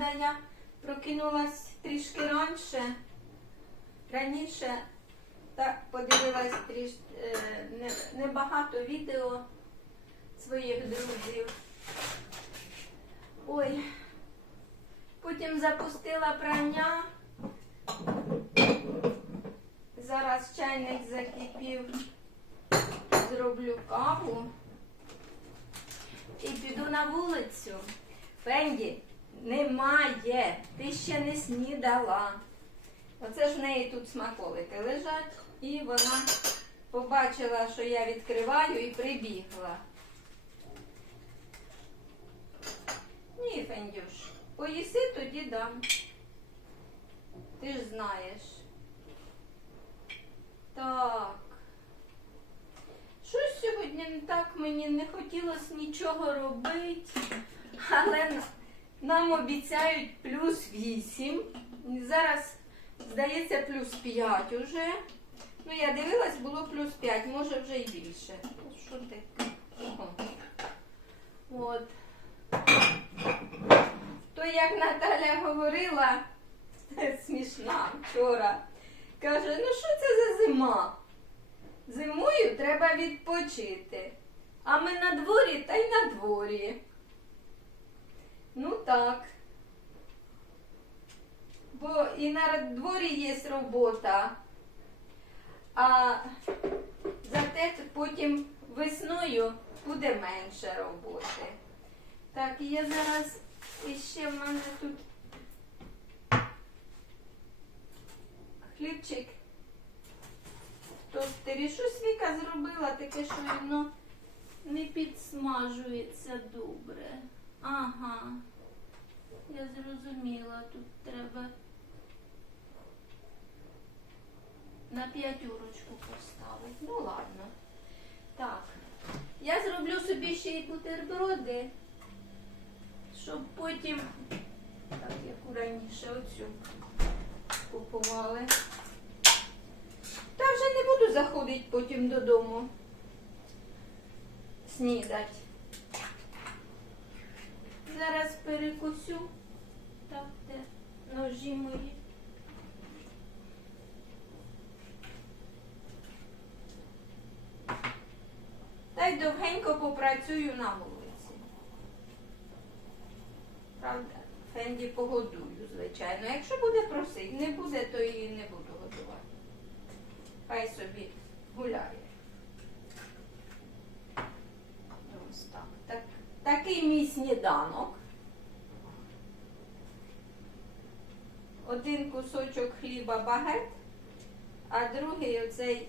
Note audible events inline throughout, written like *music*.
правда, я прокинулась трішки раніше. Раніше так подивилась тріш, е, не- небагато відео своїх друзів. Ой. Потім запустила прання. Зараз чайник закипів. Зроблю каву. І піду на вулицю. Фенді, немає. Ти ще не снідала. Оце ж в неї тут смаколики лежать. І вона побачила, що я відкриваю і прибігла. Ні, Фендюш, поїси, тоді дам. Ти ж знаєш. Так. Щось сьогодні не так мені не хотілося нічого робити, але нам обіцяють плюс 8. Зараз, здається, плюс 5 уже. Ну, я дивилась, було плюс 5, може вже і більше. Що таке? От. То як Наталя говорила, смішна вчора, каже, ну що це за зима? Зимою треба відпочити. А ми на дворі та й на дворі. Ну так. Бо і на дворі є робота. А зате потім весною буде менше роботи. Так, і я зараз іще в мене тут хлібчик в тостері. Щось Віка зробила таке, що воно не підсмажується добре. Ага. Я зрозуміла, тут треба на п'ятюрочку поставити. Ну ладно. Так. Я зроблю собі ще й бутерброди, щоб потім, так як раніше оцю купували. Та вже не буду заходити потім додому. Снідать. Зараз перекусю. Так, де ножі мої. Та й довгенько попрацюю на вулиці. Правда, Фенді погодую, звичайно. Якщо буде просить, не буде, то її не буду годувати. Хай собі гуляє. Ось так. так. Такий мій сніданок. Один кусочок хліба багет, а другий оцей,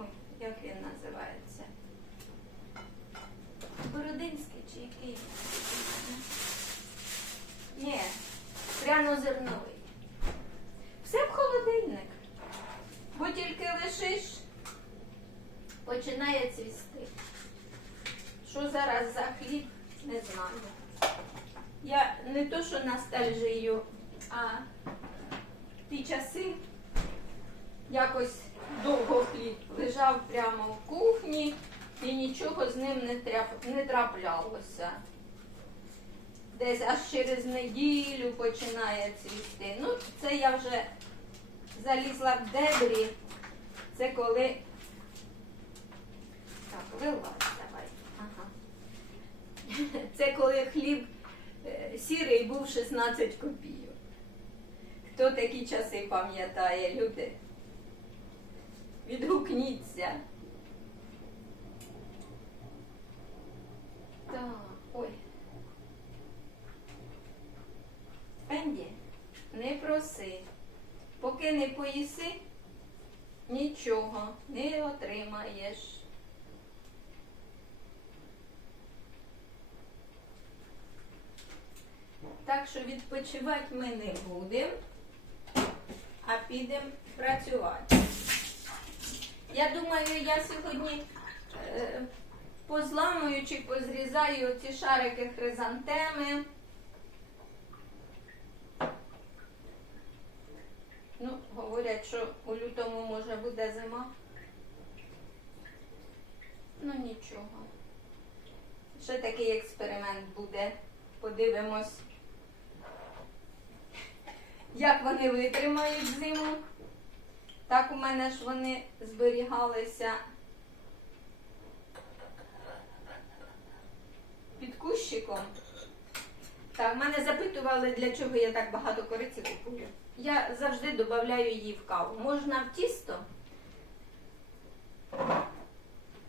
ой, як він називається? Бородинський чи який? Ні, прянозерновий. Все в холодильник. Бо тільки лишиш, починає цвісти. Що зараз за хліб, не знаю. Я не то, що ностальжію, а ті часи якось довго лежав прямо в кухні і нічого з ним не, не траплялося. Десь аж через неділю починає цвісти. Ну, це я вже залізла в дебрі. Це коли. Так, вилазь давай. Ага. *laughs* Це коли хліб е, сірий був 16 копійок. Хто такі часи пам'ятає, люди? Відгукніться. Так, ой. Енді, не проси. Поки не поїси, нічого не отримаєш. Так що відпочивати ми не будемо, а підемо працювати. Я думаю, я сьогодні е, позламую чи позрізаю ці шарики хризантеми. Ну, говорять, що у лютому може буде зима. Ну нічого. Ще такий експеримент буде. Подивимось, як вони витримають зиму. Так у мене ж вони зберігалися під кущиком. Так, мене запитували, для чого я так багато кориці купую. Я завжди додаю її в каву. Можна в тісто,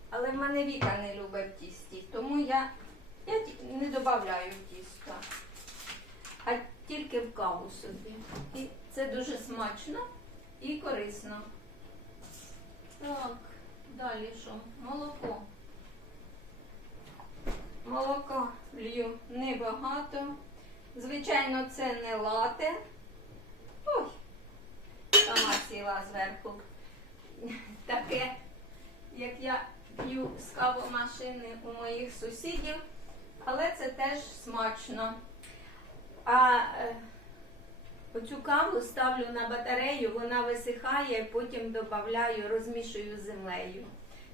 але в мене Віка не любить в тісті, тому я, я не додаю в тісто, а тільки в каву собі. І це дуже смачно і корисно. Так, далі що? Молоко. Молока лью небагато. Звичайно, це не лате. Ой, сама сіла зверху. Таке, як я п'ю з кавомашини у моїх сусідів, але це теж смачно. А е, оцю каву ставлю на батарею, вона висихає, потім додаю, розмішую землею.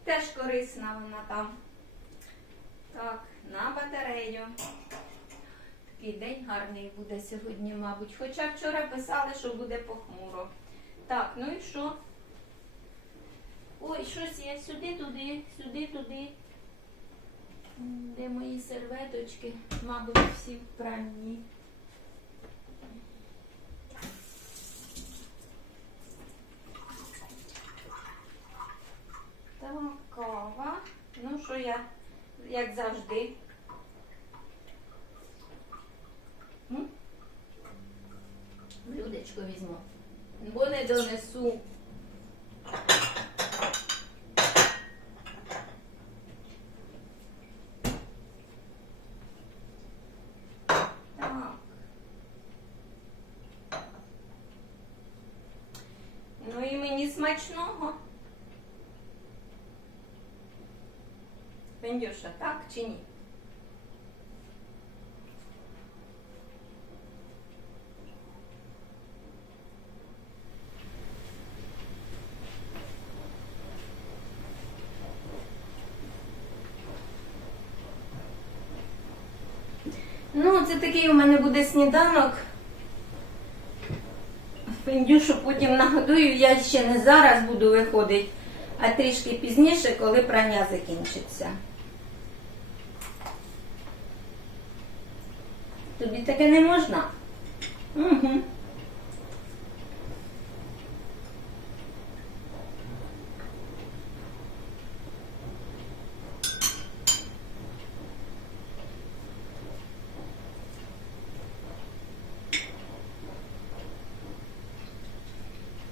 Теж корисна вона там. Так, на батарею. Такий день гарний буде сьогодні, мабуть. Хоча вчора писали, що буде похмуро. Так, ну і що? Ой, щось я сюди, туди, сюди, туди. Де мої серветочки? Мабуть, всі в пральні. Так, кава. Ну, що я, як завжди. Блюдечко візьму. Бо не донесу. Так. Ну і мені смачного. Пендюша, так чи ні? Ну, це такий у мене буде сніданок. Пендюшу потім нагодую, я ще не зараз буду виходити, а трішки пізніше, коли прання закінчиться. Тобі таке не можна? Угу.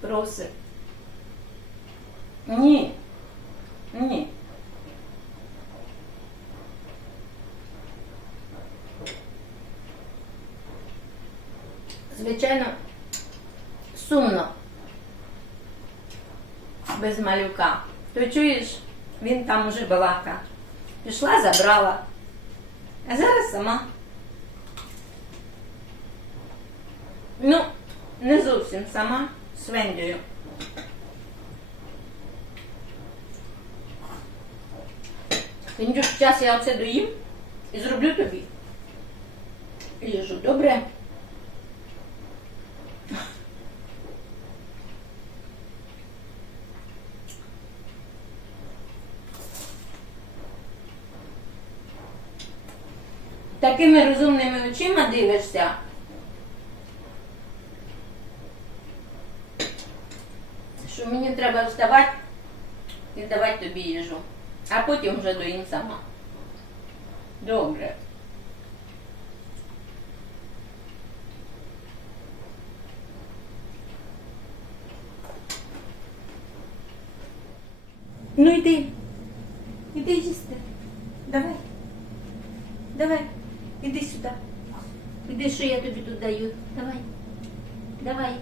Просить. Ні. Ні. Звичайно, сумно. Без малюка. То чуєш, він там уже балака. Пішла, забрала. А зараз сама. Ну, не зовсім сама з Вендією. Вендюш, час я оце доїм і зроблю тобі. Їжу, добре? Такими розумними очима дивишся. Що мені треба вставати і давати тобі їжу. А потім вже доїм сама. Добре. Ну йди. Іди їсти. Давай. Давай. Іди сюди. Іди, що я тобі тут даю. Давай. Давай.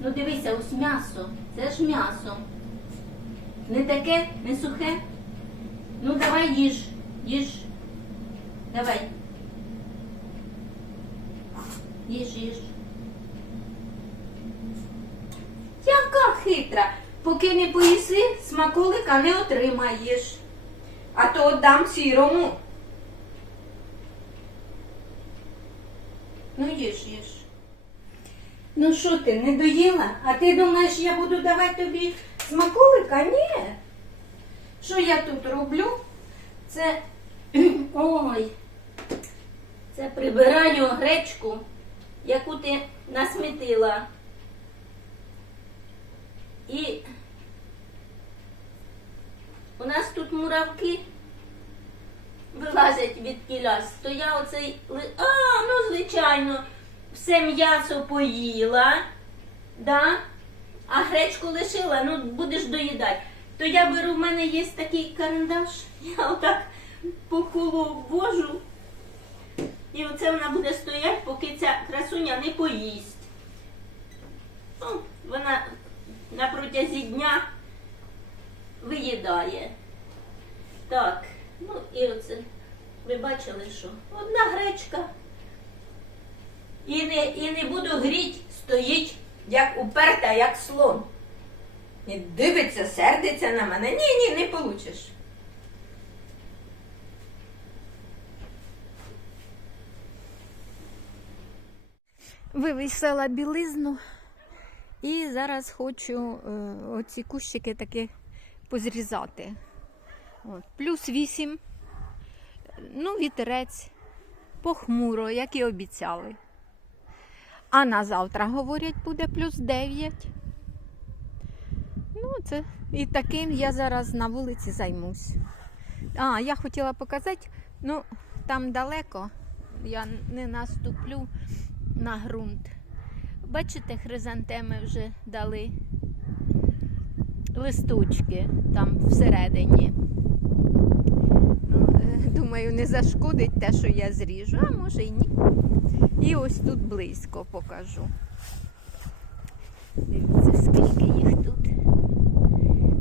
Ну дивися, ось м'ясо. Це ж м'ясо. Не таке, не сухе. Ну давай їж, їж. Давай. Їж, їж. Яка хитра. Поки не поїси, смаколика не отримаєш. А то дам сірому. Ну, їж, їж. Ну що ти, не доїла? А ти думаєш, я буду давати тобі смаколика? Ні. Що я тут роблю? Це. *clears throat* Ой. Це прибираю гречку, яку ти насмітила. І у нас тут муравки вилазять від кіляс, то я ли- А, ну звичайно, все м'ясо поїла, да? а гречку лишила, ну будеш доїдати. То я беру, в мене є такий карандаш, *laughs* я отак по колу обвожу. І оце вона буде стояти, поки ця красуня не поїсть. Ну, вона на протязі дня виїдає. Так, ну і оце. Ви бачили, що одна гречка. І не, і не буду гріть, стоїть, як уперта, як слон. І дивиться, сердиться на мене. Ні, ні, не получиш. Вивісила білизну і зараз хочу е, оці кущики таки позрізати. Плюс 8, ну, вітерець, похмуро, як і обіцяли. А на завтра, говорять, буде плюс 9. Ну, це і таким я зараз на вулиці займусь. А, я хотіла показати, ну, там далеко, я не наступлю на ґрунт. Бачите, хризантеми вже дали листочки там всередині. Думаю, не зашкодить те, що я зріжу, а може й ні. І ось тут близько покажу. Дивіться, скільки їх тут.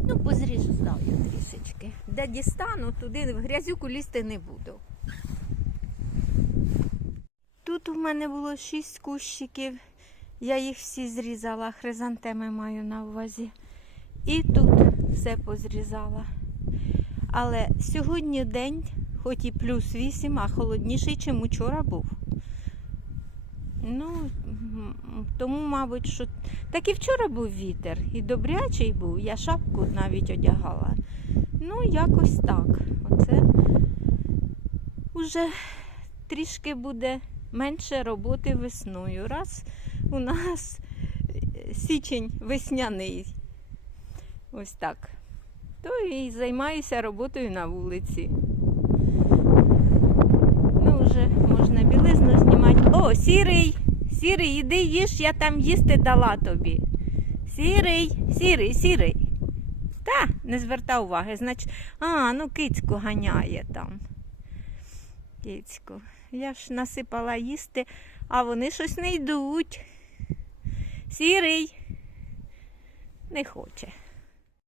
Ну, позріжу знаю трішечки. Де дістану, туди в грязюку лізти не буду. Тут у мене було шість кущиків. Я їх всі зрізала, хризантеми маю на увазі. І тут все позрізала. Але сьогодні день, хоч і плюс 8, а холодніший, чим учора був. Ну, тому, мабуть, що так і вчора був вітер, і добрячий був, я шапку навіть одягала. Ну, якось так. Оце уже трішки буде менше роботи весною. Раз у нас січень весняний. Ось так. То і займаюся роботою на вулиці. Ну, вже можна білизну знімати. О, сірий! Сірий, іди їж, я там їсти дала тобі. Сірий, сірий, сірий. Та, не зверта уваги. Значить, а, ну кицьку ганяє там. Кицьку. Я ж насипала їсти, а вони щось не йдуть. Сірий не хоче.